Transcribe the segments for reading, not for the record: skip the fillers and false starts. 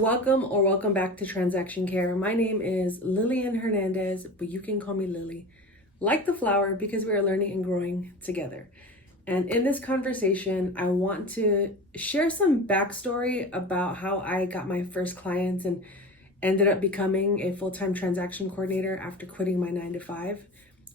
Welcome back to Transaction Care. My name is Lillian Hernandez, but you can call me Lily. Like the flower, because we are learning and growing together. And in this conversation, I want to share some backstory about how I got my first clients and ended up becoming a full-time transaction coordinator after quitting my 9-to-5,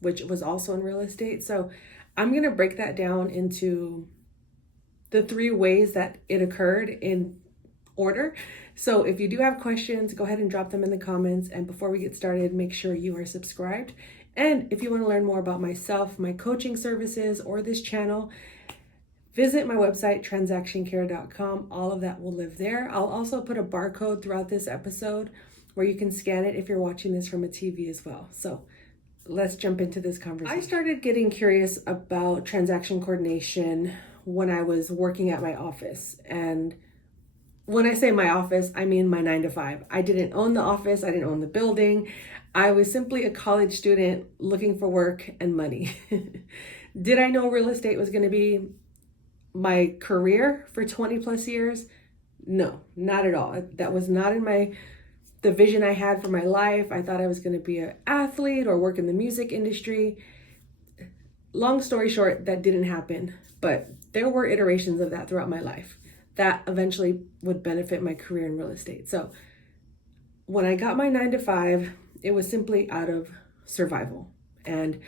which was also in real estate. So I'm going to break that down into the 3 ways that it occurred in order. So if you do have questions, go ahead and drop them in the comments. And before we get started, make sure you are subscribed. And if you want to learn more about myself, my coaching services, or this channel, visit my website, transactioncare.com. All of that will live there. I'll also put a barcode throughout this episode where you can scan it if you're watching this from a TV as well. So let's jump into this conversation. I started getting curious about transaction coordination when I was working at my office. And when I say my office, I mean my 9-to-5. I didn't own the office. I didn't own the building. I was simply a college student looking for work and money. Did I know real estate was going to be my career for 20 plus years? No, not at all. That was not in the vision I had for my life. I thought I was going to be an athlete or work in the music industry. Long story short, that didn't happen, but there were iterations of that throughout my life that eventually would benefit my career in real estate. So when I got my 9-to-5, it was simply out of survival. And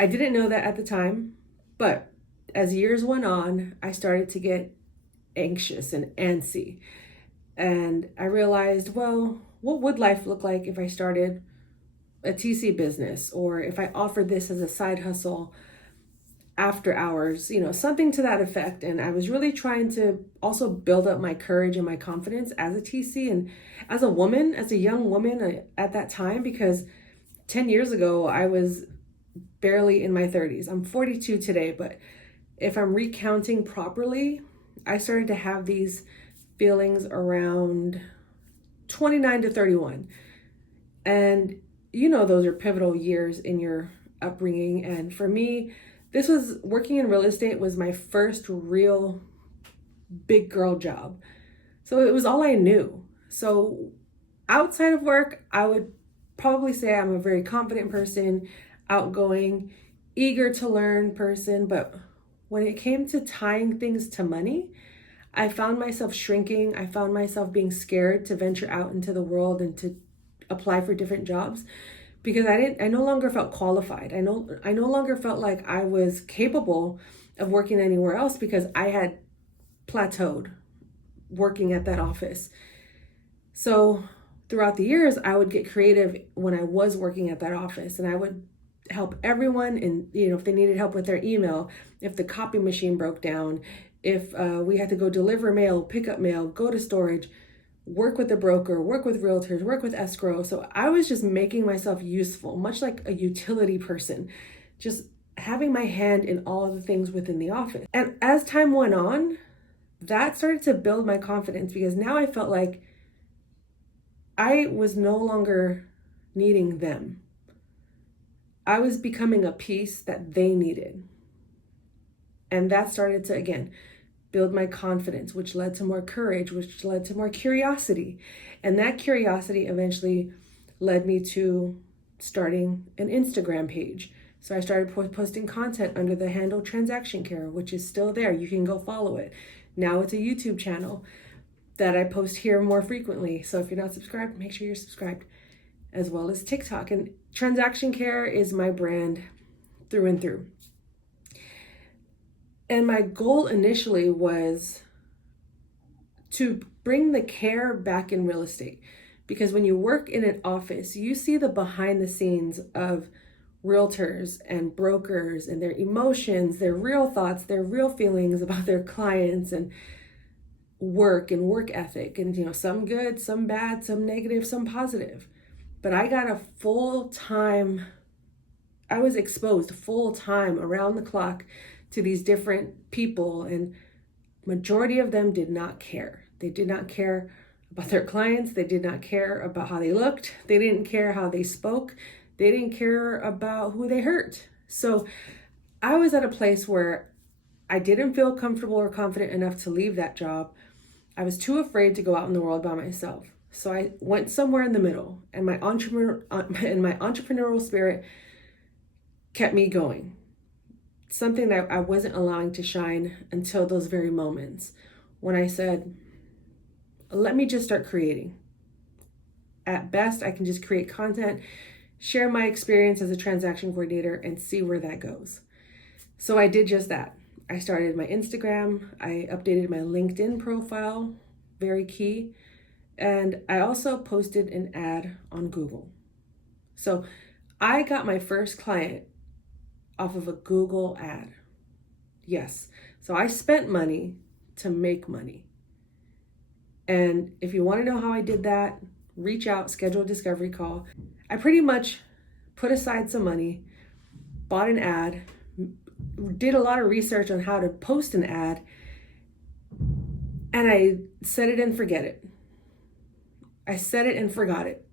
I didn't know that at the time, but as years went on, I started to get anxious and antsy. And I realized, well, what would life look like if I started a TC business, or if I offered this as a side hustle after hours, something to that effect. And I was really trying to also build up my courage and my confidence as a TC and as a woman, as a young woman at that time, because 10 years ago, I was barely in my 30s. I'm 42 today, but if I'm recounting properly, I started to have these feelings around 29 to 31. And those are pivotal years in your upbringing. And for me, this was working in real estate was my first real big girl job. So it was all I knew. So outside of work, I would probably say I'm a very confident person, outgoing, eager to learn person. But when it came to tying things to money, I found myself shrinking. I found myself being scared to venture out into the world and to apply for different jobs, because I no longer felt qualified. I no longer felt like I was capable of working anywhere else, because I had plateaued working at that office. So throughout the years, I would get creative when I was working at that office, and I would help everyone. And if they needed help with their email, if the copy machine broke down, if we had to go deliver mail, pick up mail, go to storage, work with the broker, work with realtors, work with escrow. So I was just making myself useful, much like a utility person, just having my hand in all of the things within the office. And as time went on, that started to build my confidence, because now I felt like I was no longer needing them. I was becoming a piece that they needed. And that started to, again, build my confidence, which led to more courage, which led to more curiosity. And that curiosity eventually led me to starting an Instagram page. So I started posting content under the handle Transaction Care, which is still there. You can go follow it. Now it's a YouTube channel that I post here more frequently. So if you're not subscribed, make sure you're subscribed, as well as TikTok. And Transaction Care is my brand through and through. And my goal initially was to bring the care back in real estate, because when you work in an office, you see the behind the scenes of realtors and brokers and their emotions, their real thoughts, their real feelings about their clients, and work ethic. And, some good, some bad, some negative, some positive. But I got I was exposed full time around the clock to these different people, and majority of them did not care. They did not care about their clients. They did not care about how they looked. They didn't care how they spoke. They didn't care about who they hurt. So I was at a place where I didn't feel comfortable or confident enough to leave that job. I was too afraid to go out in the world by myself. So I went somewhere in the middle, and my entrepreneurial spirit kept me going. Something that I wasn't allowing to shine until those very moments when I said, let me just start creating. At best, I can just create content, share my experience as a transaction coordinator, and see where that goes. So I did just that. I started my Instagram, I updated my LinkedIn profile, very key, and I also posted an ad on Google. So I got my first client off of a Google ad. Yes. So I spent money to make money. And if you want to know how I did that, reach out, schedule a discovery call. I pretty much put aside some money, bought an ad, did a lot of research on how to post an ad, and I set it and forget it. I set it and forgot it.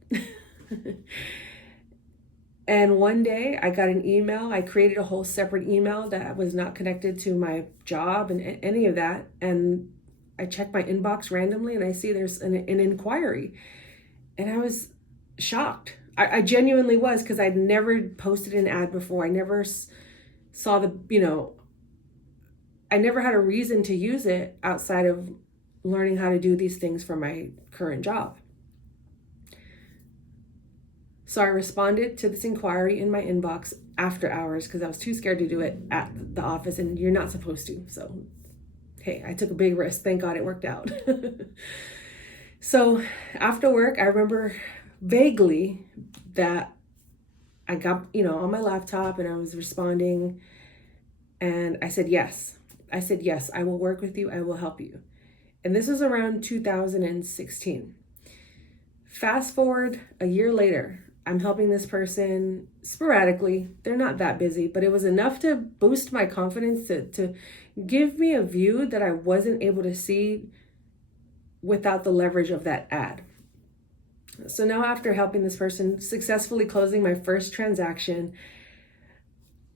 And one day I got an email. I created a whole separate email that was not connected to my job and any of that. And I checked my inbox randomly and I see there's an inquiry. And I was shocked. I genuinely was, because I'd never posted an ad before. I never saw I never had a reason to use it outside of learning how to do these things for my current job. So I responded to this inquiry in my inbox after hours because I was too scared to do it at the office, and you're not supposed to. So, hey, I took a big risk. Thank God it worked out. So after work, I remember vaguely that I got, on my laptop and I was responding, and I said, yes. I said, yes, I will work with you. I will help you. And this was around 2016. Fast forward a year later, I'm helping this person sporadically. They're not that busy, but it was enough to boost my confidence, to give me a view that I wasn't able to see without the leverage of that ad. So now, after helping this person, successfully closing my first transaction,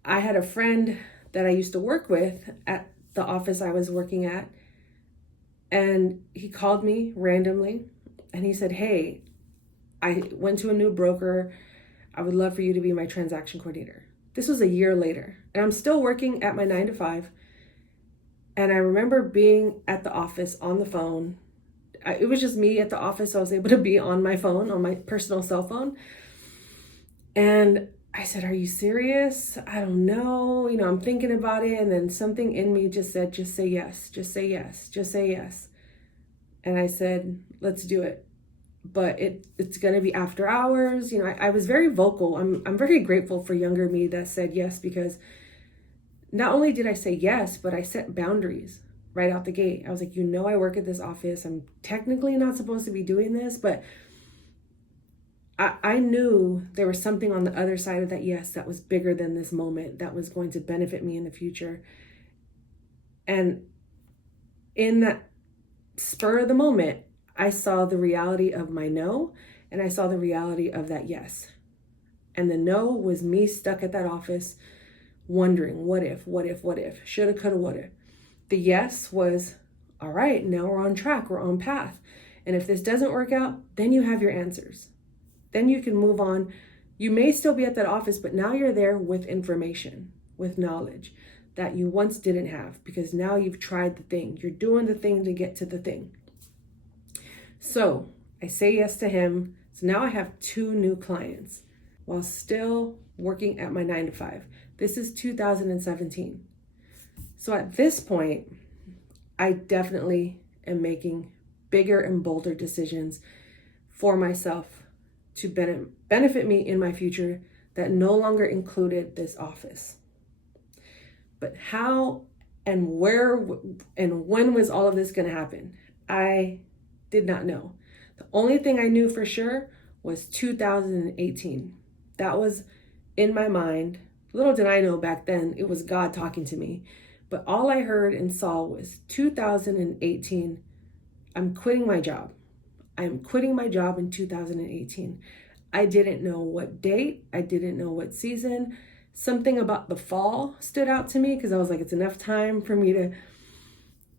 I had a friend that I used to work with at the office I was working at, and he called me randomly and he said, hey, I went to a new broker. I would love for you to be my transaction coordinator. This was a year later, and I'm still working at my 9 to 5. And I remember being at the office on the phone. It was just me at the office. So I was able to be on my phone, on my personal cell phone. And I said, are you serious? I don't know. I'm thinking about it. And then something in me just said, just say yes, just say yes, just say yes. And I said, let's do it. But it's going to be after hours. I was very vocal. I'm very grateful for younger me that said yes, because not only did I say yes, but I set boundaries right out the gate. I was like, I work at this office. I'm technically not supposed to be doing this, but I knew there was something on the other side of that yes that was bigger than this moment, that was going to benefit me in the future. And in that spur of the moment, I saw the reality of my no, and I saw the reality of that yes. And the no was me stuck at that office wondering, what if, shoulda, coulda, woulda. The yes was, all right, now we're on track, we're on path. And if this doesn't work out, then you have your answers. Then you can move on. You may still be at that office, but now you're there with information, with knowledge that you once didn't have, because now you've tried the thing. You're doing the thing to get to the thing. So I say yes to him. So now I have 2 new clients while still working at my 9 to 5. This is 2017. So at this point, I definitely am making bigger and bolder decisions for myself to benefit me in my future that no longer included this office. But how and where and when was all of this going to happen? I did not know. The only thing I knew for sure was 2018. That was in my mind. Little did I know back then, it was God talking to me. But all I heard and saw was 2018, I'm quitting my job. I'm quitting my job in 2018. I didn't know what date. I didn't know what season. Something about the fall stood out to me, because I was like, it's enough time for me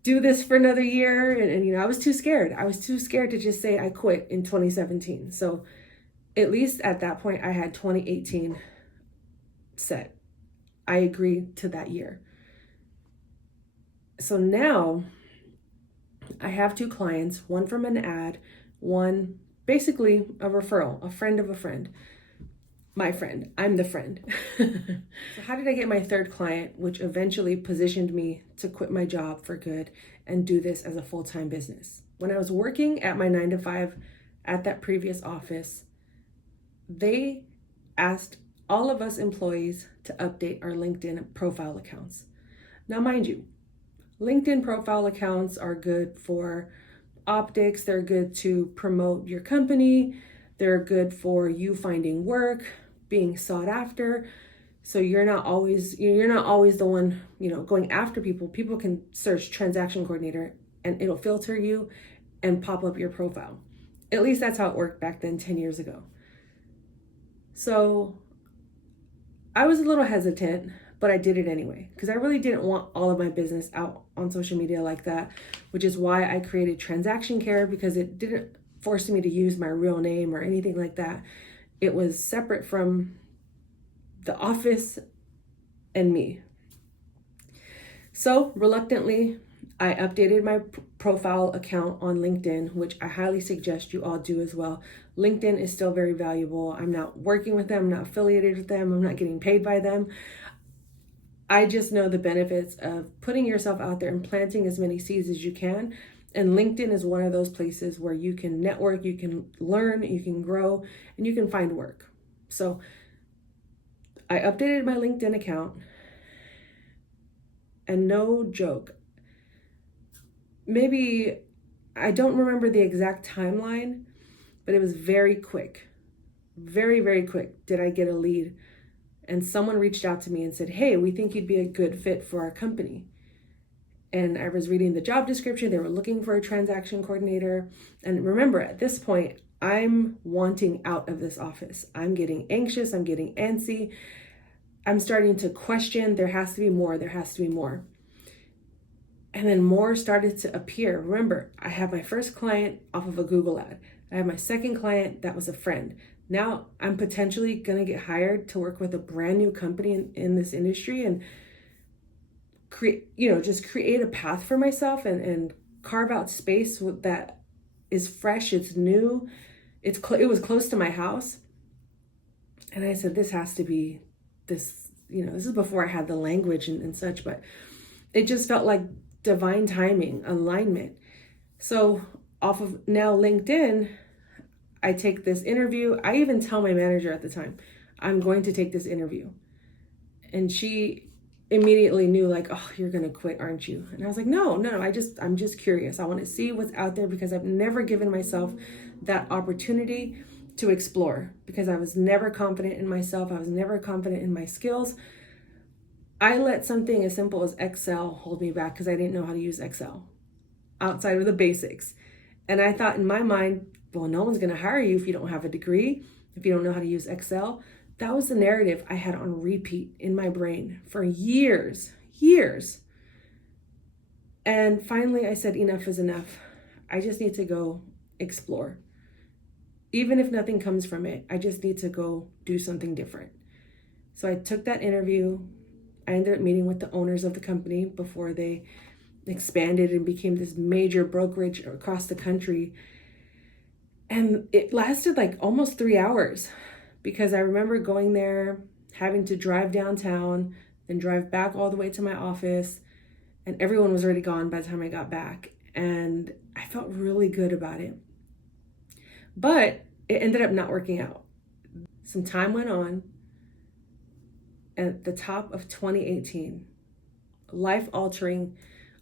do this for another year. And I was too scared. I was too scared to just say I quit in 2017. So at least at that point, I had 2018 set. I agreed to that year. So now I have 2 clients, one from an ad, one basically a referral, a friend of a friend. My friend, I'm the friend. So how did I get my 3rd client, which eventually positioned me to quit my job for good and do this as a full-time business? When I was working at my 9-to-5 at that previous office, they asked all of us employees to update our LinkedIn profile accounts. Now, mind you, LinkedIn profile accounts are good for optics. They're good to promote your company. They're good for you finding work, being sought after. So you're not always the one, going after people. People can search transaction coordinator and it'll filter you and pop up your profile. At least that's how it worked back then, 10 years ago. So I was a little hesitant, but I did it anyway because I really didn't want all of my business out on social media like that, which is why I created Transaction Care, because it didn't force me to use my real name or anything like that. It was separate from the office and me. So reluctantly, I updated my profile account on LinkedIn, which I highly suggest you all do as well. LinkedIn is still very valuable. I'm not working with them, I'm not affiliated with them, I'm not getting paid by them. I just know the benefits of putting yourself out there and planting as many seeds as you can. And LinkedIn is one of those places where you can network, you can learn, you can grow, and you can find work. So I updated my LinkedIn account, and no joke, maybe, I don't remember the exact timeline, but it was very quick. Very, very quick did I get a lead. And someone reached out to me and said, hey, we think you'd be a good fit for our company. And I was reading the job description. They were looking for a transaction coordinator. And remember, at this point, I'm wanting out of this office. I'm getting anxious. I'm getting antsy. I'm starting to question, there has to be more. There has to be more. And then more started to appear. Remember, I have my first client off of a Google ad. I have my second client that was a friend. Now I'm potentially going to get hired to work with a brand new company in this industry and create a path for myself and carve out space that is fresh, it's new, it was close to my house. And I said, this has to be this, this is before I had the language and such, but it just felt like divine timing, alignment. So off of now LinkedIn, I take this interview. I even tell my manager at the time, I'm going to take this interview. And she immediately knew, like, oh, you're going to quit, aren't you? And I was like, no, I'm just curious. I want to see what's out there because I've never given myself that opportunity to explore because I was never confident in myself. I was never confident in my skills. I let something as simple as Excel hold me back because I didn't know how to use Excel outside of the basics. And I thought in my mind, well, no one's going to hire you if you don't have a degree, if you don't know how to use Excel. That was the narrative I had on repeat in my brain for years. And finally I said, enough is enough. I just need to go explore. Even if nothing comes from it, I just need to go do something different. So I took that interview. I ended up meeting with the owners of the company before they expanded and became this major brokerage across the country. And it lasted like almost 3 hours because I remember going there, having to drive downtown, then drive back all the way to my office, and everyone was already gone by the time I got back. And I felt really good about it. But it ended up not working out. Some time went on. At the top of 2018, life-altering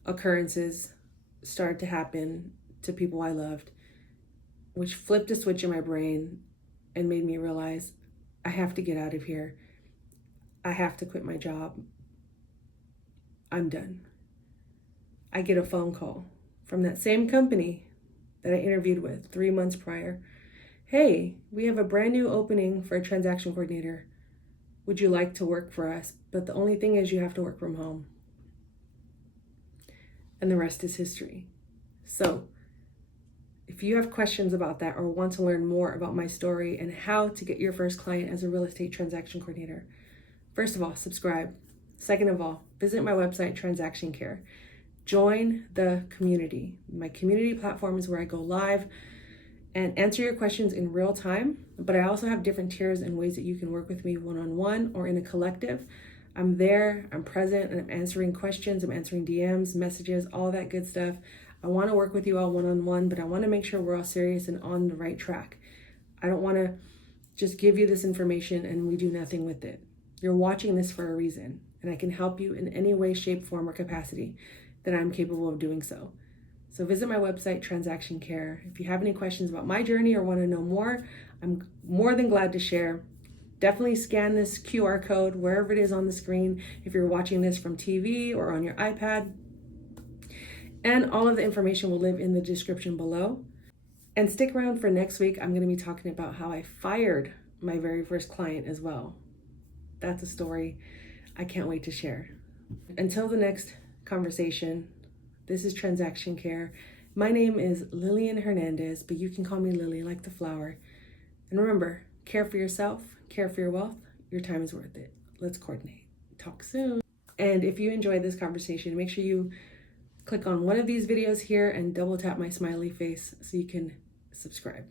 occurrences started to happen to people I loved, which flipped a switch in my brain and made me realize I have to get out of here. I have to quit my job. I'm done. I get a phone call from that same company that I interviewed with 3 months prior. Hey, we have a brand new opening for a transaction coordinator. Would you like to work for us? But the only thing is you have to work from home. and the rest is history. So if you have questions about that or want to learn more about my story and how to get your first client as a real estate transaction coordinator, first of all, subscribe. Second of all, visit my website, Transaction Care. Join the community. My community platform is where I go live and answer your questions in real time, but I also have different tiers and ways that you can work with me one-on-one or in a collective. I'm there, I'm present, and I'm answering questions, I'm answering DMs, messages, all that good stuff. I want to work with you all one-on-one, but I want to make sure we're all serious and on the right track. I don't want to just give you this information and we do nothing with it. You're watching this for a reason, and I can help you in any way, shape, form, or capacity that I'm capable of doing so. So visit my website, Transaction Care. If you have any questions about my journey or want to know more, I'm more than glad to share. Definitely scan this QR code wherever it is on the screen if you're watching this from TV or on your iPad. And all of the information will live in the description below. And stick around for next week. I'm going to be talking about how I fired my very first client as well. That's a story I can't wait to share. Until the next conversation, this is Transaction Care. My name is Lillian Hernandez, but you can call me Lily, like the flower. And remember, care for yourself, care for your wealth. Your time is worth it. Let's coordinate. Talk soon. And if you enjoyed this conversation, make sure you click on one of these videos here and double tap my smiley face so you can subscribe.